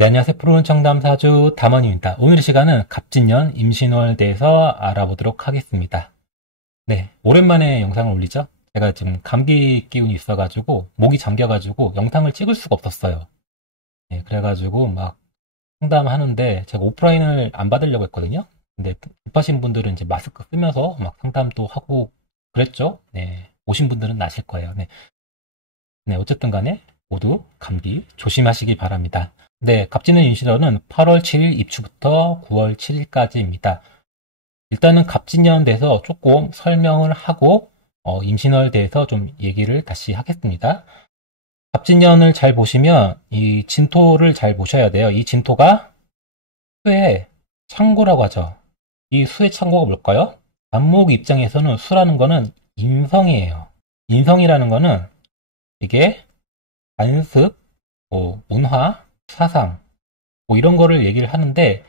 네, 안녕하세요. 푸른 청담사주 담원입니다. 오늘 시간은 갑진년 임신월에 대해서 알아보도록 하겠습니다. 네, 오랜만에 영상을 올리죠? 제가 지금 감기 기운이 있어가지고 목이 잠겨가지고 영상을 찍을 수가 없었어요. 네, 그래가지고 막 상담하는데 제가 오프라인을 안 받으려고 했거든요. 근데 급하신 분들은 이제 마스크 쓰면서 막 상담도 하고 그랬죠? 네, 오신 분들은 아실 거예요. 네, 네, 어쨌든 간에 모두 감기 조심하시기 바랍니다. 네, 갑진년 임시로는 8월 7일 입추부터 9월 7일까지입니다. 일단은 갑진년 대해서 조금 설명을 하고 임신월 대해서 좀 얘기를 다시 하겠습니다. 갑진년을 잘 보시면 이 진토를 잘 보셔야 돼요. 이 진토가 수의 창고라고 하죠. 이 수의 창고가 뭘까요? 안목 입장에서는 수라는 거는 인성이에요. 인성이라는 거는 이게 관습, 문화, 사상, 이런 거를 얘기를 하는데,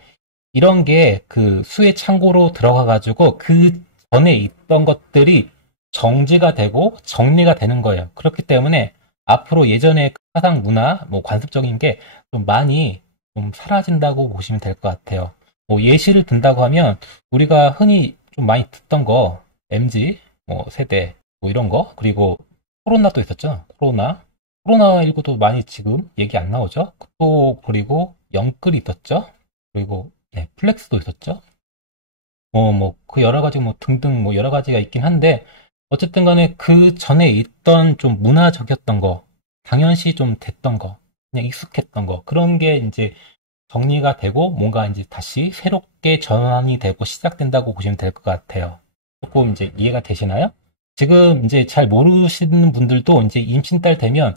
이런 게 그 수의 창고로 들어가가지고 그 전에 있던 것들이 정지가 되고 정리가 되는 거예요. 그렇기 때문에 앞으로 예전의 사상, 문화, 관습적인 게 좀 많이 좀 사라진다고 보시면 될 것 같아요. 예시를 든다고 하면 우리가 흔히 좀 많이 듣던 거, MZ, 세대, 이런 거, 그리고 코로나도 있었죠. 코로나19도 많이 지금 얘기 안 나오죠. 또 그리고 영끌이 있었죠. 그리고 네, 플렉스도 있었죠. 그 여러 가지 등등 여러 가지가 있긴 한데 어쨌든 간에 그 전에 있던 좀 문화적이었던 거, 당연시 좀 됐던 거, 그냥 익숙했던 거 그런 게 이제 정리가 되고 뭔가 이제 다시 새롭게 전환이 되고 시작된다고 보시면 될 것 같아요. 조금 이제 이해가 되시나요? 지금 이제 잘 모르시는 분들도 이제 임신달 되면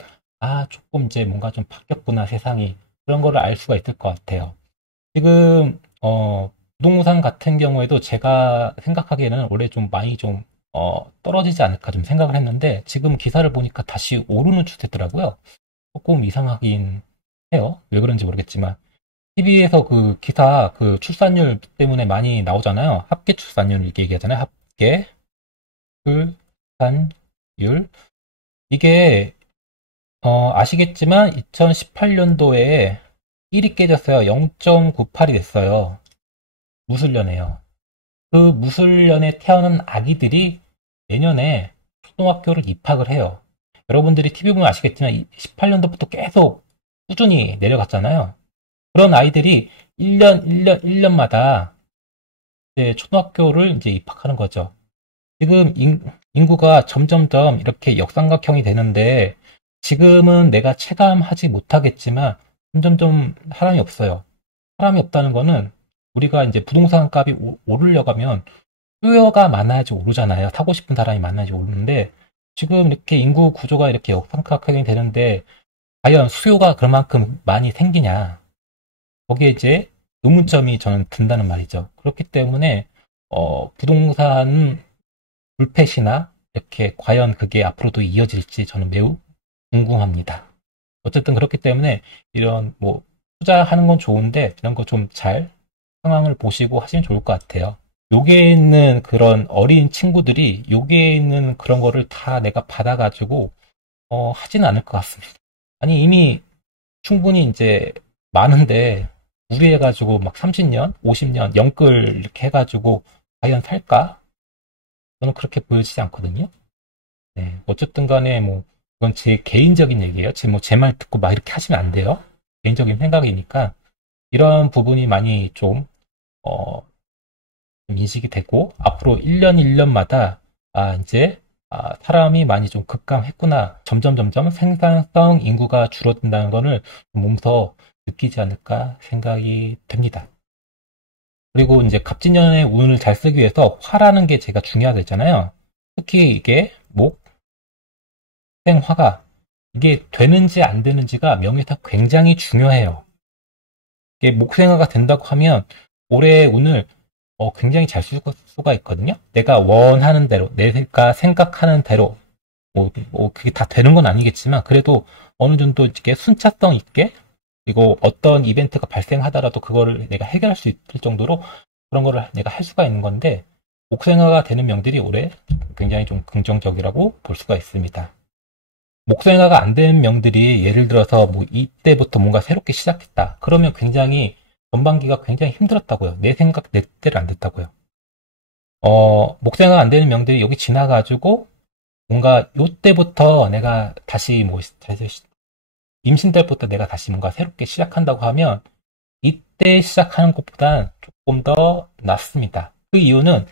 조금 이제 뭔가 좀 바뀌었구나 세상이 그런 거를 알 수가 있을 것 같아요. 지금 부동산 같은 경우에도 제가 생각하기에는 원래 좀 많이 좀 떨어지지 않을까 좀 생각을 했는데 지금 기사를 보니까 다시 오르는 추세더라고요. 조금 이상하긴 해요. 왜 그런지 모르겠지만 TV에서 그 기사 그 출산율 때문에 많이 나오잖아요. 합계 출산율 이렇게 얘기하잖아요. 합계 출산율 이게 아시겠지만 2018년도에 1이 깨졌어요. 0.98이 됐어요. 무술년에요. 그 무술년에 태어난 아기들이 내년에 초등학교를 입학을 해요. 여러분들이 TV 보면 아시겠지만 18년도부터 계속 꾸준히 내려갔잖아요. 그런 아이들이 1년, 1년, 1년마다 이제 초등학교를 이제 입학하는 거죠. 지금 인구가 점점점 이렇게 역삼각형이 되는데 지금은 내가 체감하지 못하겠지만 점점점 사람이 없어요. 사람이 없다는 거는 우리가 이제 부동산 값이 오르려고 하면 수요가 많아야지 오르잖아요. 사고 싶은 사람이 많아야지 오르는데 지금 이렇게 인구 구조가 이렇게 역삼각형이 되는데 과연 수요가 그만큼 많이 생기냐? 거기에 이제 의문점이 저는 든다는 말이죠. 그렇기 때문에 부동산 불패시나 이렇게 과연 그게 앞으로도 이어질지 저는 매우 궁금합니다. 어쨌든 그렇기 때문에 이런 투자하는 건 좋은데 이런 거 좀 잘 상황을 보시고 하시면 좋을 것 같아요. 여기에 있는 그런 어린 친구들이 여기에 있는 그런 거를 다 내가 받아가지고 하지는 않을 것 같습니다. 아니 이미 충분히 이제 많은데 무리해가지고 막 30년, 50년 영끌 이렇게 해가지고 과연 살까? 저는 그렇게 보여지지 않거든요. 네, 어쨌든 간에 이건 제 개인적인 얘기예요. 제 말 듣고 막 이렇게 하시면 안 돼요. 개인적인 생각이니까 이런 부분이 많이 좀 인식이 되고 앞으로 1년 1년마다 이제 사람이 많이 좀 급감했구나. 점점 생산성 인구가 줄어든다는 거를 몸소 느끼지 않을까 생각이 됩니다. 그리고 이제 갑진년의 운을 잘 쓰기 위해서 화라는 게 제가 중요하겠잖아요. 특히 이게 생화가 이게 되는지 안 되는지가 명예상 굉장히 중요해요. 이게 목생화가 된다고 하면 올해의 운을 굉장히 잘 쓸 수가 있거든요. 내가 원하는 대로, 내가 생각하는 대로, 그게 다 되는 건 아니겠지만, 그래도 어느 정도 이렇게 순차성 있게, 그리고 어떤 이벤트가 발생하더라도 그거를 내가 해결할 수 있을 정도로 그런 거를 내가 할 수가 있는 건데, 목생화가 되는 명들이 올해 굉장히 좀 긍정적이라고 볼 수가 있습니다. 목생화가 안 된 명들이 예를 들어서 뭐 이때부터 뭔가 새롭게 시작했다. 그러면 굉장히 전반기가 굉장히 힘들었다고요. 내 생각, 내 뜻대로 안 됐다고요. 목생화가 안 되는 명들이 여기 지나가지고 뭔가 요때부터 내가 다시 임신 때부터 내가 다시 뭔가 새롭게 시작한다고 하면 이때 시작하는 것보단 조금 더 낫습니다. 그 이유는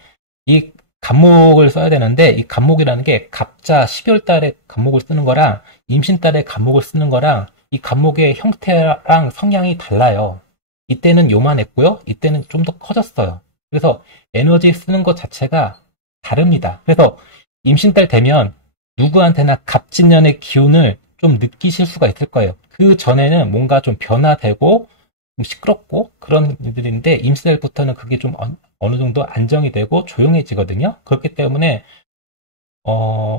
이 간목을 써야 되는데 이 간목이라는 게 갑자 12월 달에 간목을 쓰는 거랑 임신 달에 간목을 쓰는 거랑 이 간목의 형태랑 성향이 달라요. 이때는 요만했고요. 이때는 좀 더 커졌어요. 그래서 에너지 쓰는 것 자체가 다릅니다. 그래서 임신 달 되면 누구한테나 갑진년의 기운을 좀 느끼실 수가 있을 거예요. 그 전에는 뭔가 좀 변화되고 좀 시끄럽고 그런 일들인데 임시달부터는 그게 좀 어느 정도 안정이 되고 조용해지거든요. 그렇기 때문에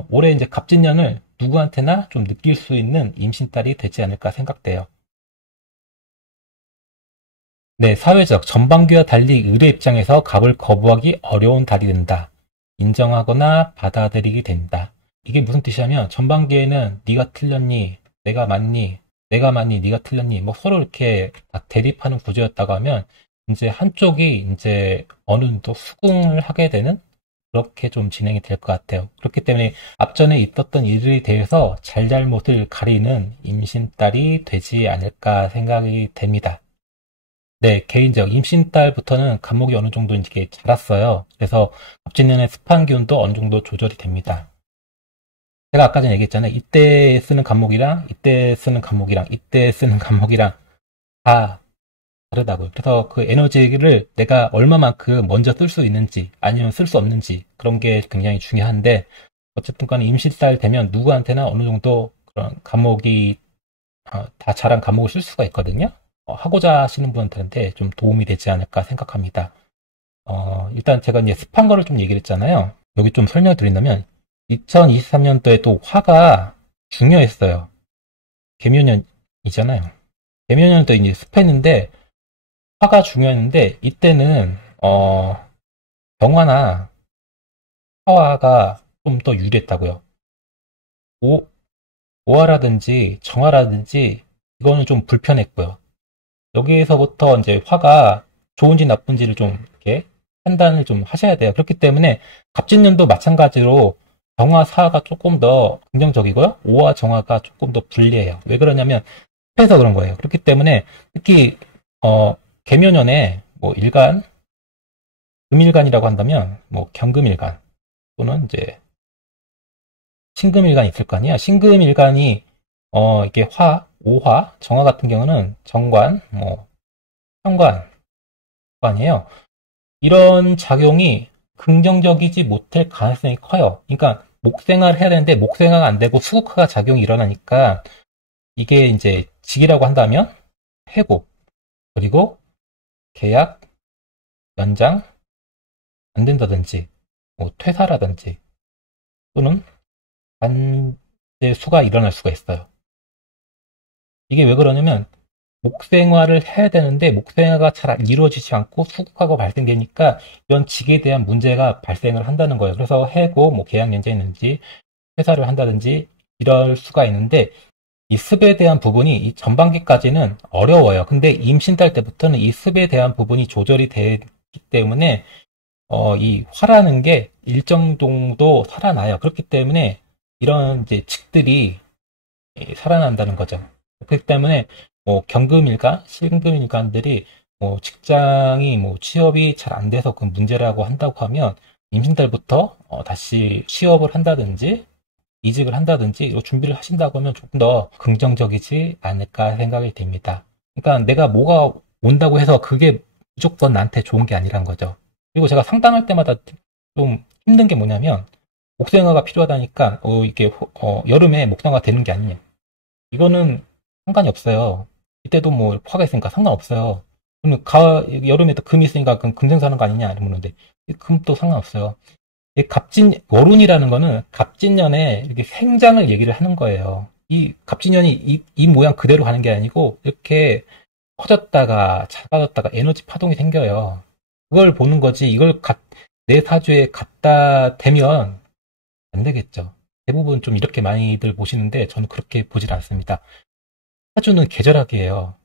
올해 이제 갑진년을 누구한테나 좀 느낄 수 있는 임신달이 되지 않을까 생각돼요. 네, 사회적 전반기와 달리 의뢰 입장에서 갑을 거부하기 어려운 달이 된다. 인정하거나 받아들이게 된다. 이게 무슨 뜻이냐면 전반기에는 네가 틀렸니, 내가 맞니, 내가 맞니, 네가 틀렸니, 뭐 서로 이렇게 막 대립하는 구조였다고 하면 이제 한쪽이 이제 어느 정도 수긍을 하게 되는 그렇게 좀 진행이 될 것 같아요. 그렇기 때문에 앞전에 있었던 일에 대해서 잘잘못을 가리는 임신딸이 되지 않을까 생각이 됩니다. 네, 개인적 임신달부터는 간목이 어느 정도 이제 자랐어요. 그래서 갑진년의 습한 기운도 어느 정도 조절이 됩니다. 제가 아까 전에 얘기했잖아요. 이때 쓰는 간목이랑 이때 쓰는 간목이랑 이때 쓰는 간목이랑 다 다르다고요. 그래서 그 에너지를 내가 얼마만큼 먼저 쓸 수 있는지 아니면 쓸 수 없는지 그런 게 굉장히 중요한데 어쨌든 간에 임신달 되면 누구한테나 어느 정도 그런 간목이 다 자란 간목을 쓸 수가 있거든요. 하고자 하시는 분들한테 좀 도움이 되지 않을까 생각합니다. 일단 제가 이제 습한 거를 좀 얘기를 했잖아요. 여기 좀 설명을 드린다면 2023년도에 또 화가 중요했어요. 개묘년이잖아요. 개묘년도 이제 습했는데 화가 중요했는데 이때는 병화나 화화가 좀 더 유리했다고요. 오, 오화라든지 정화라든지 이거는 좀 불편했고요. 여기에서부터 이제 화가 좋은지 나쁜지를 좀 이렇게 판단을 좀 하셔야 돼요. 그렇기 때문에 갑진년도 마찬가지로 정화 사가 조금 더 긍정적이고요. 오화 정화가 조금 더 불리해요. 왜 그러냐면 습해서 그런 거예요. 그렇기 때문에 특히 개묘년에 뭐 일간, 금일간이라고 한다면 뭐 경금일간 또는 이제 신금일간이 있을 거 아니야. 신금일간이 이게 화, 오화, 정화 같은 경우는 정관, 뭐 현관, 관이에요. 이런 작용이 긍정적이지 못할 가능성이 커요. 그러니까 목생화를 해야 되는데 목생화가 안 되고 수국화가 작용이 일어나니까 이게 이제 직이라고 한다면 해고 그리고 계약 연장 안 된다든지 뭐 퇴사라든지 또는 반대 수가 일어날 수가 있어요. 이게 왜 그러냐면 목생화를 해야 되는데 목생화가 잘 이루어지지 않고 수국화가 발생되니까 이런 직에 대한 문제가 발생을 한다는 거예요. 그래서 해고, 뭐 계약 연장이든지 회사를 한다든지 이럴 수가 있는데 이 습에 대한 부분이 이 전반기까지는 어려워요. 근데 임신달 때부터는 이 습에 대한 부분이 조절이 되기 때문에 이 화라는 게 일정 정도 살아나요. 그렇기 때문에 이런 이제 직들이 살아난다는 거죠. 그렇기 때문에 뭐 경금일간, 신금일간들이 뭐 직장이 뭐 취업이 잘 안 돼서 그 문제라고 한다고 하면 임신달부터 다시 취업을 한다든지 이직을 한다든지 이런 준비를 하신다고 하면 조금 더 긍정적이지 않을까 생각이 됩니다. 그러니까 내가 뭐가 온다고 해서 그게 무조건 나한테 좋은 게 아니란 거죠. 그리고 제가 상담할 때마다 좀 힘든 게 뭐냐면 목생화가 필요하다니까 이게 여름에 목생화가 되는 게 아니냐. 이거는 상관이 없어요. 이때도 뭐 화가 있으니까 상관없어요. 그러면 여름에도 금이 있으니까 그럼 금생사는 거 아니냐 이러는데 금도 상관없어요. 이 월운이라는 거는 갑진년에 이렇게 생장을 얘기를 하는 거예요. 이 갑진년이 이 모양 그대로 가는 게 아니고 이렇게 커졌다가 작아졌다가 에너지 파동이 생겨요. 그걸 보는 거지 이걸 내 사주에 갖다 대면 안 되겠죠. 대부분 좀 이렇게 많이들 보시는데 저는 그렇게 보질 않습니다. 사주는 계절학이에요.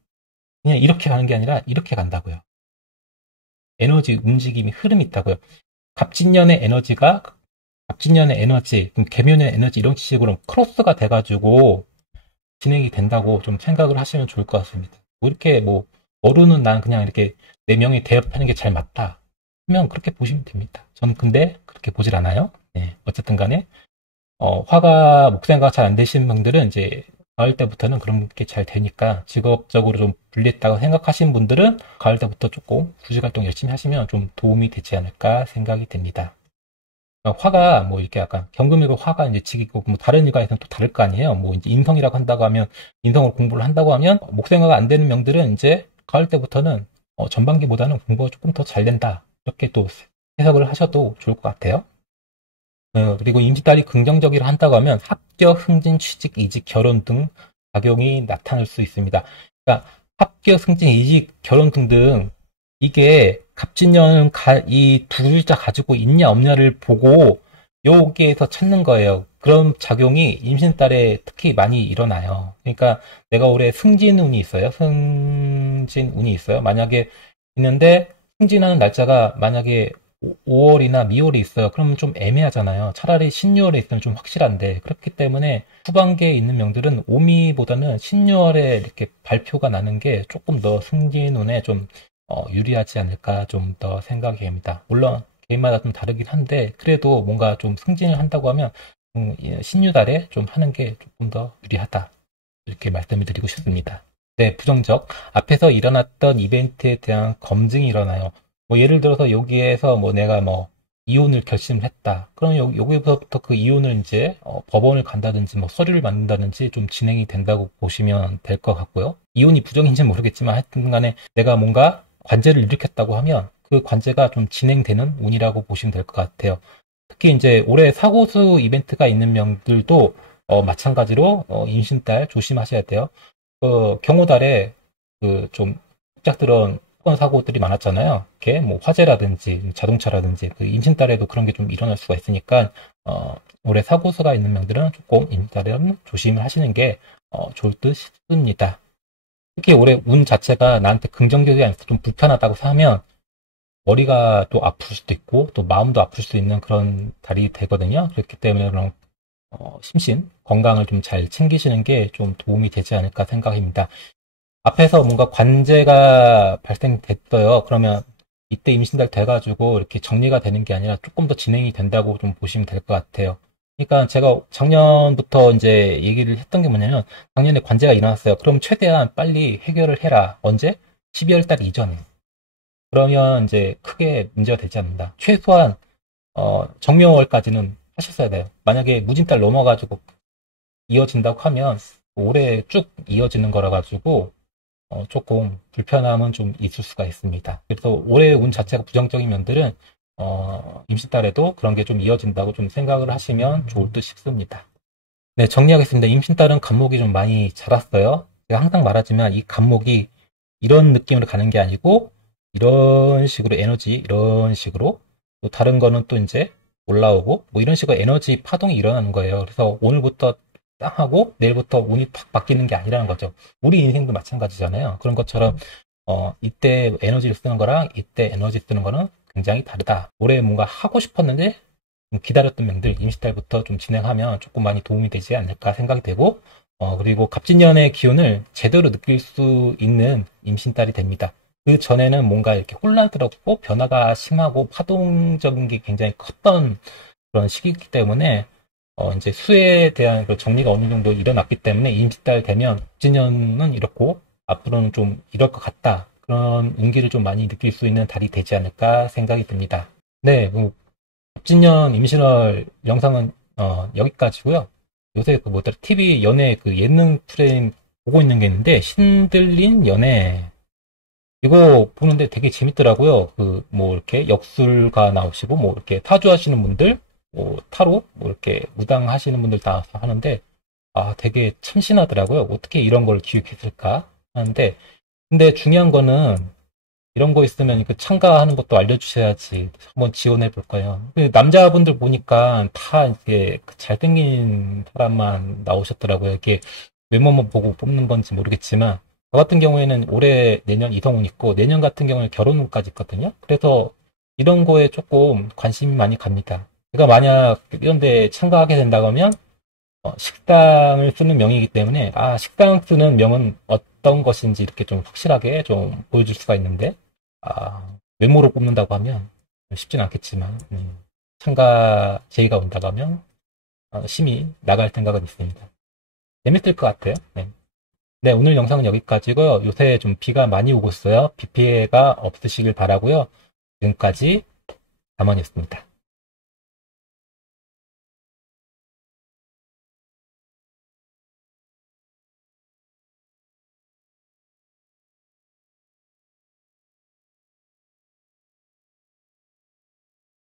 그냥 이렇게 가는 게 아니라 이렇게 간다고요. 에너지, 움직임이, 흐름이 있다고요. 갑진년의 에너지가 갑진년의 에너지, 개묘년의 에너지 이런 식으로 크로스가 돼가지고 진행이 된다고 좀 생각을 하시면 좋을 것 같습니다. 뭐 이렇게 뭐 어른은 난 그냥 이렇게 네 명이 대합하는 게 잘 맞다 하면 그렇게 보시면 됩니다. 저는 근데 그렇게 보질 않아요. 네, 어쨌든 간에 화가 목생화가 잘 안 되시는 분들은 이제 가을 때부터는 그런 게 잘 되니까 직업적으로 좀 불리했다고 생각하시는 분들은 가을 때부터 조금 구직 활동 열심히 하시면 좀 도움이 되지 않을까 생각이 됩니다. 화가 뭐 이렇게 약간 경금이고 화가 이제 직이고 뭐 다른 일가에서는 또 다를 거 아니에요. 뭐 이제 인성이라고 한다고 하면 인성으로 공부를 한다고 하면 목생화가 안 되는 명들은 이제 가을 때부터는 전반기보다는 공부가 조금 더 잘 된다. 이렇게 또 해석을 하셔도 좋을 것 같아요. 그리고 임시달이 긍정적이라 한다고 하면 합격, 승진, 취직, 이직, 결혼 등 작용이 나타날 수 있습니다. 그러니까 합격, 승진, 이직, 결혼 등등 이게 갑진년 이 두 글자 가지고 있냐 없냐를 보고 여기에서 찾는 거예요. 그런 작용이 임신달에 특히 많이 일어나요. 그러니까 내가 올해 승진운이 있어요. 승진운이 있어요. 만약에 있는데 승진하는 날짜가 만약에 5월이나 미월에 있어요. 그러면 좀 애매하잖아요. 차라리 신유월에 있으면 좀 확실한데 그렇기 때문에 후반기에 있는 명들은 오미보다는 신유월에 이렇게 발표가 나는 게 조금 더 승진운에 좀 유리하지 않을까 좀 더 생각이 됩니다. 물론 개인마다 좀 다르긴 한데 그래도 뭔가 좀 승진을 한다고 하면 신유달에 좀 하는 게 조금 더 유리하다. 이렇게 말씀을 드리고 싶습니다. 네, 부정적. 앞에서 일어났던 이벤트에 대한 검증이 일어나요. 뭐 예를 들어서 여기에서 뭐 내가 뭐 이혼을 결심을 했다. 그럼 여기서부터 그 이혼을 이제 법원을 간다든지 뭐 서류를 만든다든지 좀 진행이 된다고 보시면 될 것 같고요. 이혼이 부정인지는 모르겠지만 하여튼 간에 내가 뭔가 관제를 일으켰다고 하면 그 관제가 좀 진행되는 운이라고 보시면 될 것 같아요. 특히 이제 올해 사고수 이벤트가 있는 명들도 마찬가지로 임신달 조심하셔야 돼요. 경호달에 그 좀 갑작스러운 사건 사고들이 많았잖아요. 이렇게 뭐 화재라든지 자동차라든지 그 임신달에도 그런 게 좀 일어날 수가 있으니까 올해 사고수가 있는 명들은 조금 임신달에는 조심을 하시는 게 좋을 듯 싶습니다. 특히 올해 운 자체가 나한테 긍정적이지 않아서 좀 불편하다고 하면 머리가 또 아플 수도 있고 또 마음도 아플 수 있는 그런 달이 되거든요. 그렇기 때문에 그런 심신 건강을 좀 잘 챙기시는 게 좀 도움이 되지 않을까 생각합니다. 앞에서 뭔가 관제가 발생됐어요. 그러면 이때 임신달 돼가지고 이렇게 정리가 되는 게 아니라 조금 더 진행이 된다고 좀 보시면 될 것 같아요. 그러니까 제가 작년부터 이제 얘기를 했던 게 뭐냐면 작년에 관제가 일어났어요. 그럼 최대한 빨리 해결을 해라. 언제? 12월 달 이전에. 그러면 이제 크게 문제가 되지 않는다. 최소한 정명월까지는 하셨어야 돼요. 만약에 무진달 넘어가지고 이어진다고 하면 올해 쭉 이어지는 거라 가지고 조금 불편함은 좀 있을 수가 있습니다. 그래서 올해 운 자체가 부정적인 면들은 임신달에도 그런 게 좀 이어진다고 좀 생각을 하시면 좋을 듯 싶습니다. 네, 정리하겠습니다. 임신달은 간목이 좀 많이 자랐어요. 제가 항상 말하지만 이 간목이 이런 느낌으로 가는 게 아니고 이런 식으로 에너지 이런 식으로 또 다른 거는 또 이제 올라오고 뭐 이런 식으로 에너지 파동이 일어나는 거예요. 그래서 오늘부터 땅 하고 내일부터 운이 팍 바뀌는 게 아니라는 거죠. 우리 인생도 마찬가지잖아요. 그런 것처럼 이때 에너지를 쓰는 거랑 이때 에너지 쓰는 거는 굉장히 다르다. 올해 뭔가 하고 싶었는데 기다렸던 명들 임시달부터 좀 진행하면 조금 많이 도움이 되지 않을까 생각이 되고 그리고 갑진년의 기운을 제대로 느낄 수 있는 임신달이 됩니다. 그 전에는 뭔가 이렇게 혼란스럽고 변화가 심하고 파동적인 게 굉장히 컸던 그런 시기이기 때문에 이제 수에 대한 그 정리가 어느 정도 일어났기 때문에 임시달 되면 갑진년은 이렇고 앞으로는 좀 이럴 것 같다. 그런 운기를 좀 많이 느낄 수 있는 달이 되지 않을까 생각이 듭니다. 네, 갑진년 임신월 영상은 여기까지고요. 요새 그 뭐더라 TV 연애 그 예능 프레임 보고 있는 게 있는데 신들린 연애 이거 보는데 되게 재밌더라고요. 그 뭐 이렇게 역술가 나오시고 뭐 이렇게 타주하시는 분들 뭐 타로 뭐 이렇게 무당 하시는 분들 다 하는데 되게 참신하더라고요. 어떻게 이런 걸 기획했을까 하는데 근데 중요한 거는 이런 거 있으면 그 참가하는 것도 알려주셔야지 한번 지원해 볼까요? 남자분들 보니까 다 이게 잘생긴 사람만 나오셨더라고요. 이게 외모만 보고 뽑는 건지 모르겠지만 저 같은 경우에는 올해 내년 이성운 있고 내년 같은 경우는 결혼운까지 있거든요. 그래서 이런 거에 조금 관심이 많이 갑니다. 제가 만약 이런 데 참가하게 된다고 하면 식당을 쓰는 명이기 때문에 식당 쓰는 명은 어떤 것인지 이렇게 좀 확실하게 좀 보여줄 수가 있는데 외모로 뽑는다고 하면 쉽진 않겠지만 참가 제의가 온다고 하면 심히 나갈 생각은 있습니다. 재밌을 것 같아요. 네. 네, 오늘 영상은 여기까지고요. 요새 좀 비가 많이 오고 있어요. 비 피해가 없으시길 바라고요. 지금까지 담원이었습니다.